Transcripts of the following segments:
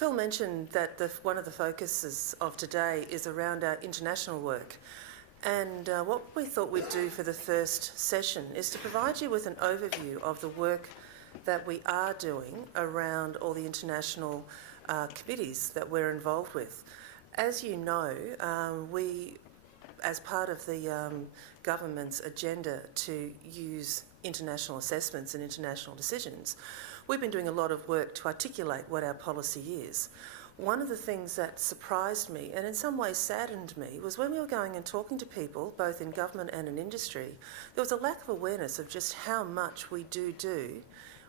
Phil mentioned that one of the focuses of today is around our international work. And what we thought we'd do for the first session is to provide you with an overview of the work that we are doing around all the international committees that we're involved with. As you know, we, as part of the government's agenda to use international assessments and international decisions, we've been doing a lot of work to articulate what our policy is. One of the things that surprised me and in some ways saddened me was when we were going and talking to people, both in government and in industry, there was a lack of awareness of just how much we do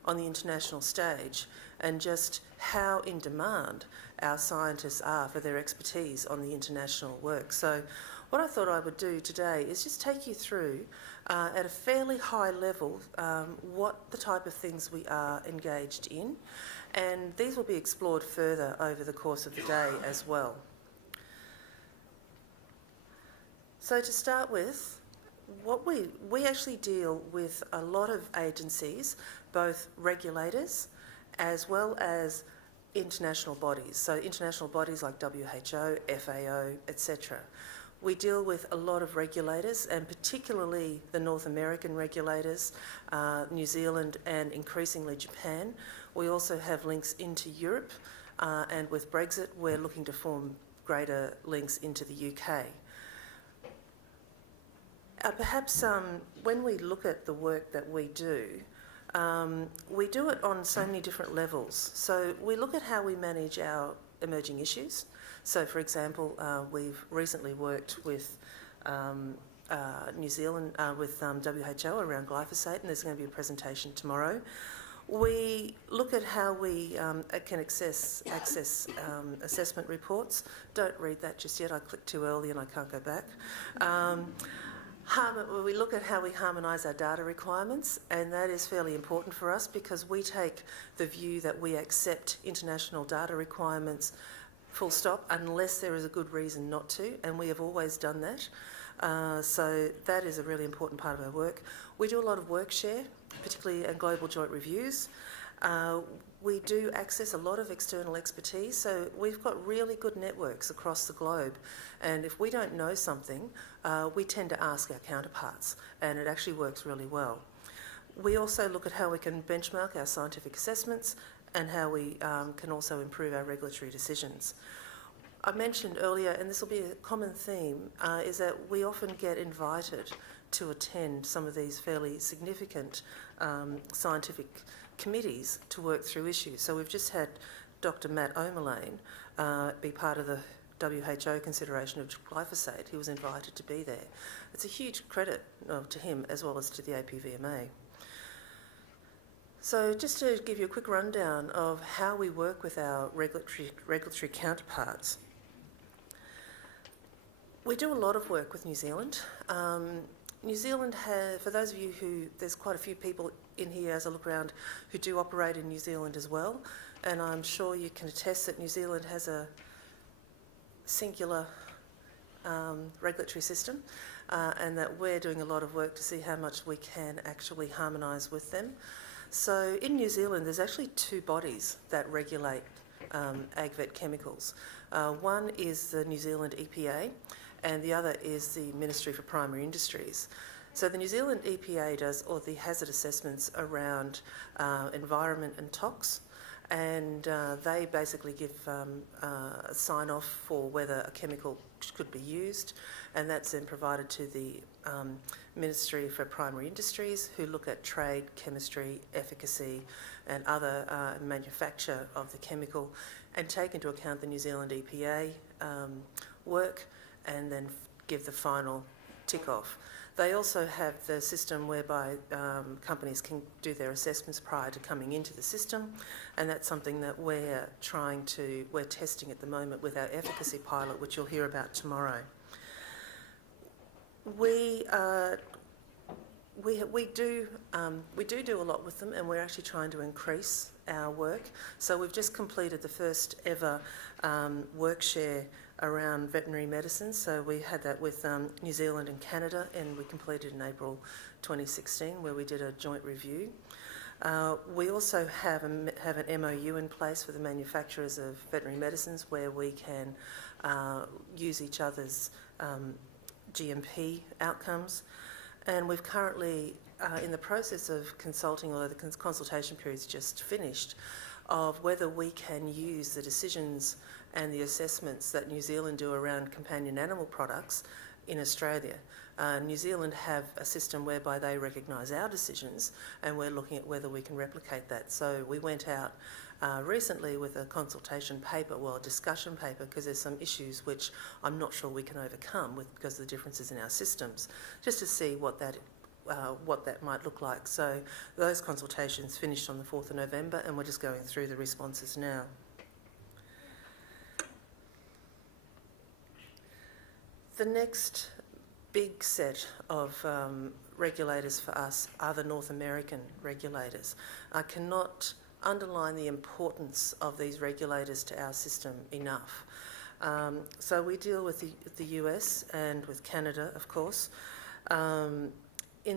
on the international stage and just how in demand our scientists are for their expertise on the international work. So what I thought I would do today is just take you through at a fairly high level what the type of things we are engaged in, and these will be explored further over the course of the day as well. So to start with, we actually deal with a lot of agencies, both regulators as well as international bodies. So international bodies like WHO, FAO, etc. We deal with a lot of regulators, and particularly the North American regulators, New Zealand and increasingly Japan. We also have links into Europe, and with Brexit we're looking to form greater links into the UK. Perhaps when we look at the work that we do it on so many different levels. So we look at how we manage our emerging issues. So, for example, we've recently worked with New Zealand, with WHO around glyphosate, and there's going to be a presentation tomorrow. We look at how we can access assessment reports. Don't read that just yet, I clicked too early and I can't go back. We look at how we harmonise our data requirements, and that is fairly important for us because we take the view that we accept international data requirements full stop unless there is a good reason not to, and we have always done that. So that is a really important part of our work. We do a lot of work share, particularly in global joint reviews. We do access a lot of external expertise, so we've got really good networks across the globe, and if we don't know something, we tend to ask our counterparts, and it actually works really well. We also look at how we can benchmark our scientific assessments and how we can also improve our regulatory decisions. I mentioned earlier, and this will be a common theme, is that we often get invited to attend some of these fairly significant scientific committees to work through issues. So we've just had Dr. Matt O'Mullane be part of the WHO consideration of glyphosate. He was invited to be there. It's a huge credit to him as well as to the APVMA. So just to give you a quick rundown of how we work with our regulatory counterparts. We do a lot of work with New Zealand. New Zealand has, for those of you who, there's quite a few people in here as I look around who do operate in New Zealand as well, and I'm sure you can attest that New Zealand has a singular regulatory system, and that we're doing a lot of work to see how much we can actually harmonise with them. So in New Zealand there's actually two bodies that regulate ag-vet chemicals. One is the New Zealand EPA, and the other is the Ministry for Primary Industries. So the New Zealand EPA does all the hazard assessments around environment and tox, and they basically give a sign-off for whether a chemical could be used, and that's then provided to the Ministry for Primary Industries, who look at trade, chemistry, efficacy and other manufacture of the chemical, and take into account the New Zealand EPA work and then give the final tick off. They also have the system whereby companies can do their assessments prior to coming into the system, and that's something that we're testing at the moment with our efficacy pilot, which you'll hear about tomorrow. We do a lot with them, and we're actually trying to increase our work. So we've just completed the first ever work share around veterinary medicine. So we had that with New Zealand and Canada, and we completed in April 2016, where we did a joint review. We also have an MOU in place for the manufacturers of veterinary medicines where we can use each other's GMP outcomes. And we've currently in the process of consulting, although the consultation period's just finished, of whether we can use the decisions and the assessments that New Zealand do around companion animal products in Australia. New Zealand have a system whereby they recognise our decisions, and we're looking at whether we can replicate that. So we went out recently with a consultation paper, well, a discussion paper, because there's some issues which I'm not sure we can overcome because of the differences in our systems, just to see what that might look like. So those consultations finished on the 4th of November, and we're just going through the responses now. The next big set of regulators for us are the North American regulators. I cannot underline the importance of these regulators to our system enough. So we deal with the US and with Canada, of course. In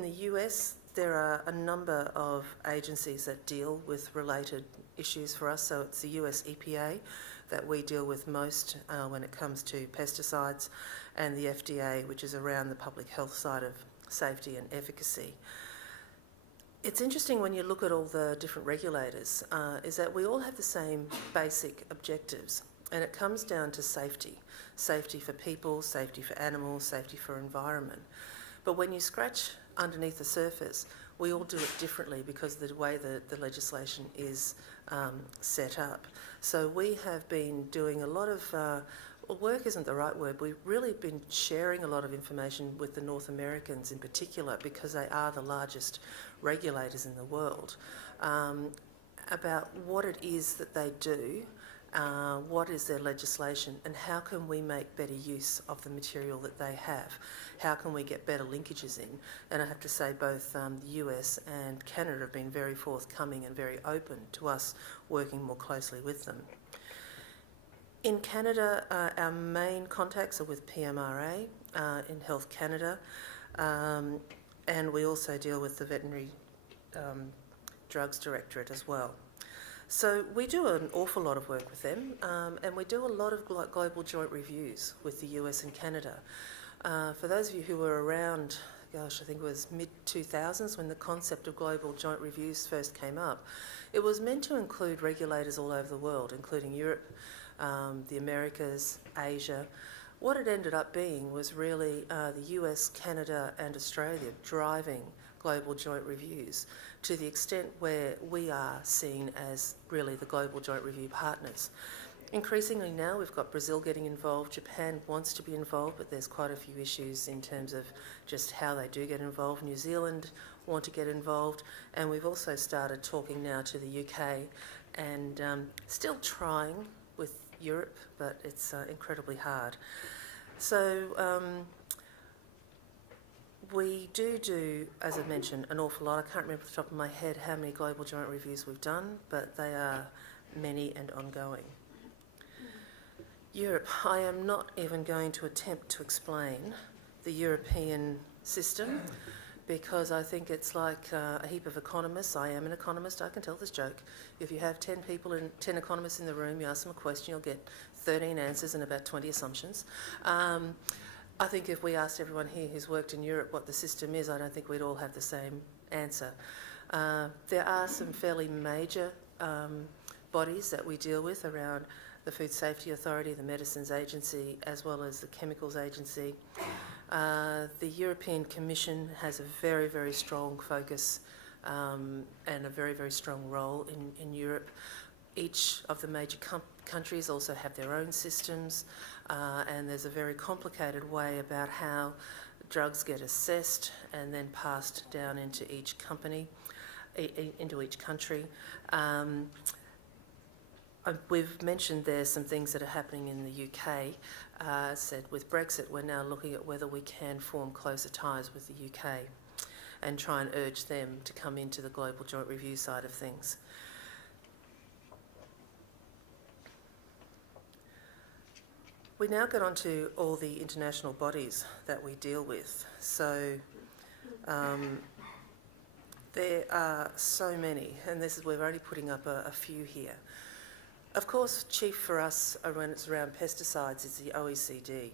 the US, there are a number of agencies that deal with related issues for us. So it's the US EPA that we deal with most when it comes to pesticides, and the FDA, which is around the public health side of safety and efficacy. It's interesting when you look at all the different regulators, is that we all have the same basic objectives, and it comes down to safety. Safety for people, safety for animals, safety for environment. But when you scratch underneath the surface, we all do it differently because of the way that the legislation is set up. So we have been doing a lot of, well, work isn't the right word, we've really been sharing a lot of information with the North Americans in particular, because they are the largest regulators in the world, about what it is that they do, what is their legislation, and how can we make better use of the material that they have? How can we get better linkages in? And I have to say both the US and Canada have been very forthcoming and very open to us working more closely with them. In Canada, our main contacts are with PMRA in Health Canada, and we also deal with the Veterinary Drugs Directorate as well. So we do an awful lot of work with them, and we do a lot of global joint reviews with the US and Canada. For those of you who were around, gosh, I think it was mid-2000s when the concept of global joint reviews first came up, it was meant to include regulators all over the world, including Europe, the Americas, Asia. What it ended up being was really the US, Canada and Australia driving global joint reviews to the extent where we are seen as really the global joint review partners. Increasingly now we've got Brazil getting involved, Japan wants to be involved, but there's quite a few issues in terms of just how they do get involved. New Zealand want to get involved, and we've also started talking now to the UK, and still trying with Europe, but it's incredibly hard. So we do, as I mentioned, an awful lot. I can't remember off the top of my head how many global joint reviews we've done, but they are many and ongoing. Europe, I am not even going to attempt to explain the European system, because I think it's like a heap of economists. I am an economist, I can tell this joke. If you have 10 people and 10 economists in the room, you ask them a question, you'll get 13 answers and about 20 assumptions. I think if we asked everyone here who's worked in Europe what the system is, I don't think we'd all have the same answer. There are some fairly major bodies that we deal with around the Food Safety Authority, the Medicines Agency, as well as the Chemicals Agency. The European Commission has a very, very strong focus and a very, very strong role in Europe. Each of the major countries also have their own systems, and there's a very complicated way about how drugs get assessed and then passed down into each company, into each country. We've mentioned there's some things that are happening in the UK. Said with Brexit, we're now looking at whether we can form closer ties with the UK and try and urge them to come into the global joint review side of things. We now get on to all the international bodies that we deal with. So There are so many, and we're only putting up a few here. Of course, chief for us when it's around pesticides is the OECD,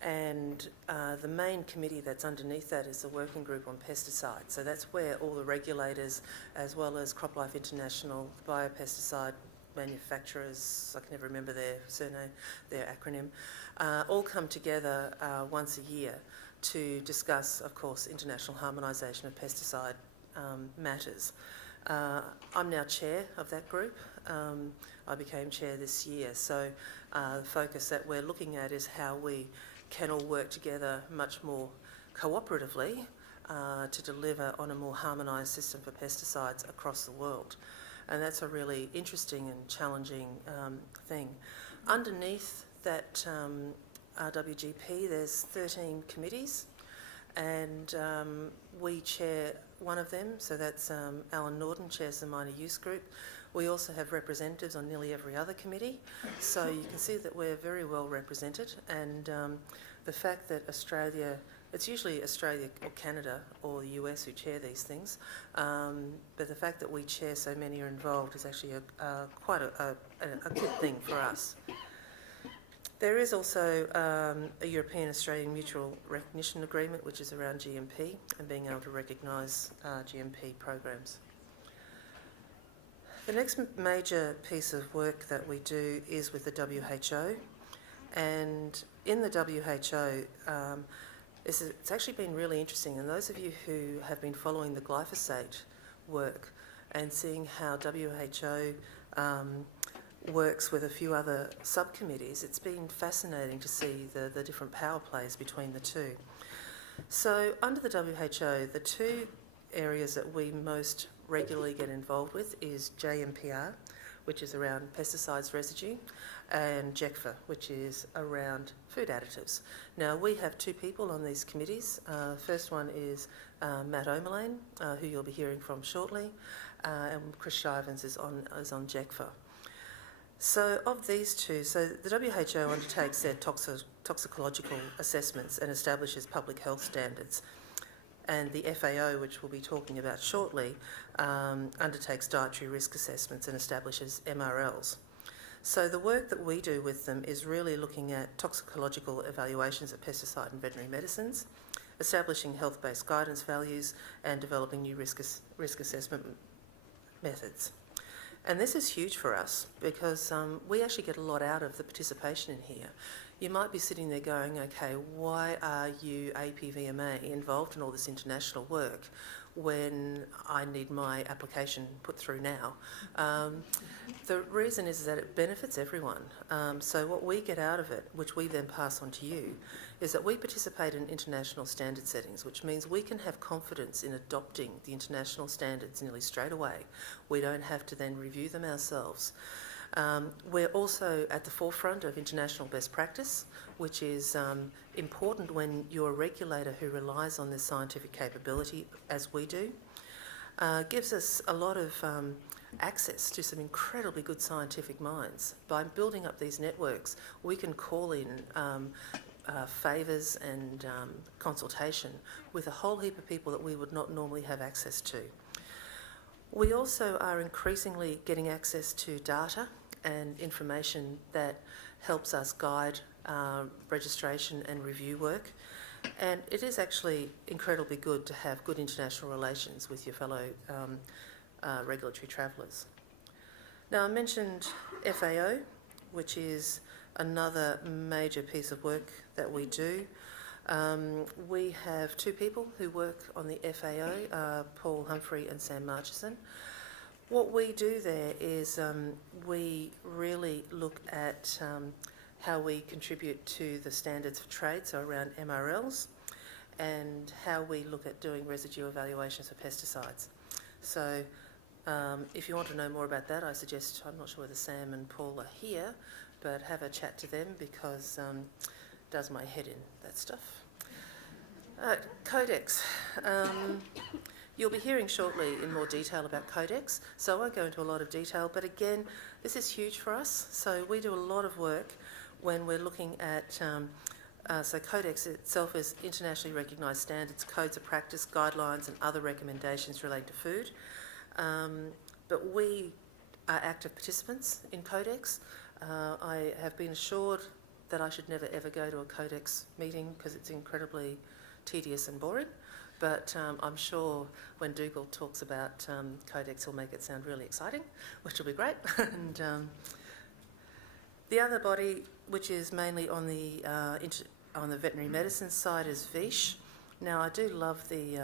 and the main committee that's underneath that is the Working Group on Pesticides. So that's where all the regulators, as well as CropLife International, the biopesticide manufacturers, I can never remember their surname, their acronym, all come together once a year to discuss, of course, international harmonisation of pesticide matters. I'm now chair of that group. I became chair this year, so the focus that we're looking at is how we can all work together much more cooperatively to deliver on a more harmonised system for pesticides across the world. And that's a really interesting and challenging thing. Underneath that WGP, there's 13 committees, and we chair one of them, so that's Alan Norton chairs the Minor Use Group. We also have representatives on nearly every other committee, so you can see that we're very well represented, and the fact that Australia, it's usually Australia or Canada or the US who chair these things, but the fact that we chair so many are involved is actually quite a good thing for us. There is also a European-Australian Mutual Recognition Agreement, which is around GMP and being able to recognise GMP programs. The next major piece of work that we do is with the WHO, and in the WHO, it's actually been really interesting, and those of you who have been following the glyphosate work and seeing how WHO works with a few other subcommittees, it's been fascinating to see the different power plays between the two. So under the WHO, the two areas that we most regularly get involved with is JMPR, which is around pesticides residue, and JECFA, which is around food additives. Now, we have two people on these committees. First one is Matt O'Mullane, who you'll be hearing from shortly, and Chris Shivens is on JECFA. So of these two, so the WHO undertakes their toxicological assessments and establishes public health standards. And the FAO, which we'll be talking about shortly, undertakes dietary risk assessments and establishes MRLs. So the work that we do with them is really looking at toxicological evaluations of pesticide and veterinary medicines, establishing health-based guidance values, and developing new risk assessment methods. And this is huge for us because we actually get a lot out of the participation in here. You might be sitting there going, okay, why are you, APVMA, involved in all this international work when I need my application put through now? The reason is that it benefits everyone. So what we get out of it, which we then pass on to you, is that we participate in international standard settings, which means we can have confidence in adopting the international standards nearly straight away. We don't have to then review them ourselves. We're also at the forefront of international best practice, which is important when you're a regulator who relies on this scientific capability, as we do. Gives us a lot of access to some incredibly good scientific minds. By building up these networks, we can call in favours and consultation with a whole heap of people that we would not normally have access to. We also are increasingly getting access to data and information that helps us guide registration and review work. And it is actually incredibly good to have good international relations with your fellow regulatory travellers. Now, I mentioned FAO, which is another major piece of work that we do. We have two people who work on the FAO, Paul Humphrey and Sam Marchison. What we do there is we really look at how we contribute to the standards for trade, so around MRLs, and how we look at doing residue evaluations for pesticides. So if you want to know more about that, I suggest, I'm not sure whether Sam and Paul are here, but have a chat to them because it does my head in, that stuff. Codex. You'll be hearing shortly in more detail about Codex, so I won't go into a lot of detail, but again, this is huge for us. So we do a lot of work when we're looking at So Codex itself is internationally recognised standards, codes of practice, guidelines and other recommendations related to food. But we are active participants in Codex. I have been assured that I should never ever go to a Codex meeting because it's incredibly tedious and boring. But I'm sure when Dougal talks about Codex, he'll make it sound really exciting, which will be great. And the other body, which is mainly on the veterinary medicine side, is VSHE. Now, I do love the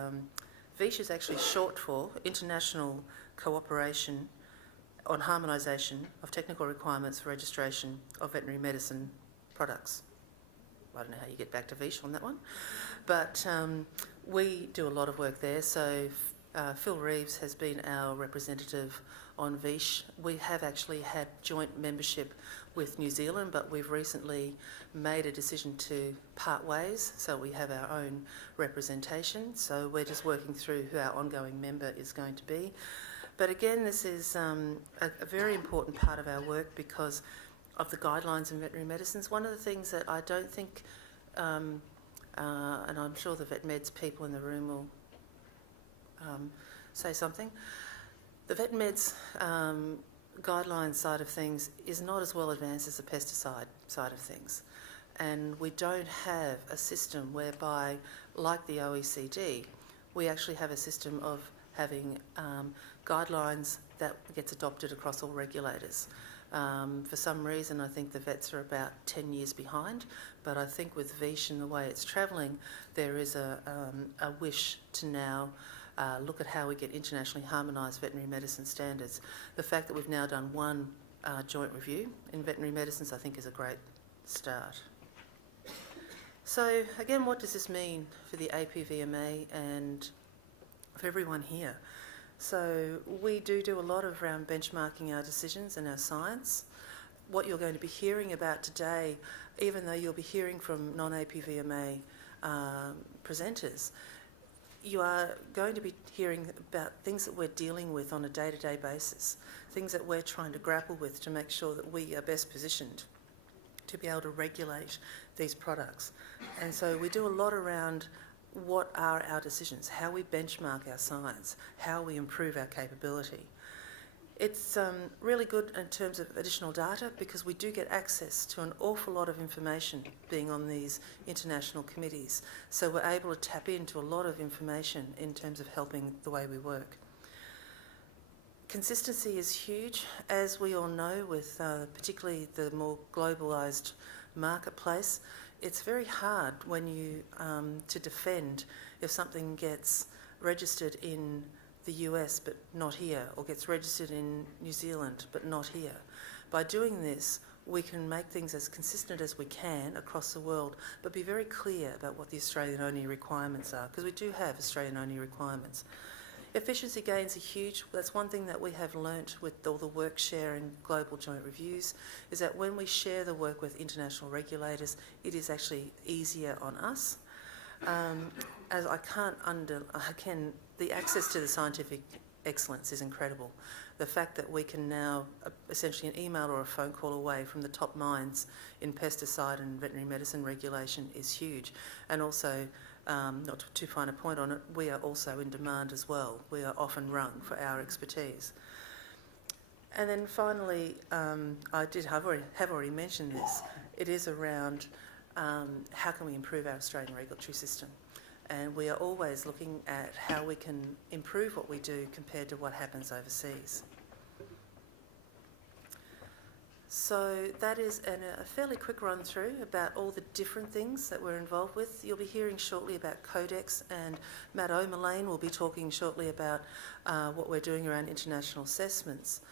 VSHE is actually short for International Cooperation on Harmonisation of Technical Requirements for Registration of Veterinary Medicine Products. I don't know how you get back to VSHE on that one, but we do a lot of work there. So Phil Reeves has been our representative on VSHE. We have actually had joint membership with New Zealand, but we've recently made a decision to part ways, so we have our own representation. So we're just working through who our ongoing member is going to be. But again, this is a very important part of our work because of the guidelines in veterinary medicines. One of the things that I don't think, and I'm sure the vet meds people in the room will say something, the vet meds guidelines side of things is not as well advanced as the pesticide side of things. And we don't have a system whereby, like the OECD, we actually have a system of having guidelines that gets adopted across all regulators. For some reason, I think the vets are about 10 years behind, but I think with VSHE and the way it's travelling, there is a wish to now look at how we get internationally harmonised veterinary medicine standards. The fact that we've now done one joint review in veterinary medicines, I think, is a great start. So again, what does this mean for the APVMA and for everyone here? So we do a lot around benchmarking our decisions and our science. What you're going to be hearing about today, even though you'll be hearing from non-APVMA presenters, you are going to be hearing about things that we're dealing with on a day-to-day basis, things that we're trying to grapple with to make sure that we are best positioned to be able to regulate these products. And so we do a lot around what are our decisions, how we benchmark our science, how we improve our capability. It's really good in terms of additional data because we do get access to an awful lot of information being on these international committees. So we're able to tap into a lot of information in terms of helping the way we work. Consistency is huge, as we all know, with particularly the more globalised marketplace. It's very hard when you to defend if something gets registered in the US but not here, or gets registered in New Zealand but not here. By doing this, we can make things as consistent as we can across the world, but be very clear about what the Australian-only requirements are, because we do have Australian-only requirements. Efficiency gains are huge. That's one thing that we have learnt with all the work share and global joint reviews, is that when we share the work with international regulators, it is actually easier on us. As the access to the scientific excellence is incredible. The fact that we can now, essentially an email or a phone call away from the top minds in pesticide and veterinary medicine regulation is huge. And also, not too fine a point on it, we are also in demand as well. We are often rung for our expertise. And then finally, have already mentioned this, it is around how can we improve our Australian regulatory system. And we are always looking at how we can improve what we do compared to what happens overseas. So that is a fairly quick run through about all the different things that we're involved with. You'll be hearing shortly about Codex, and Matt O'Mullane will be talking shortly about what we're doing around international assessments.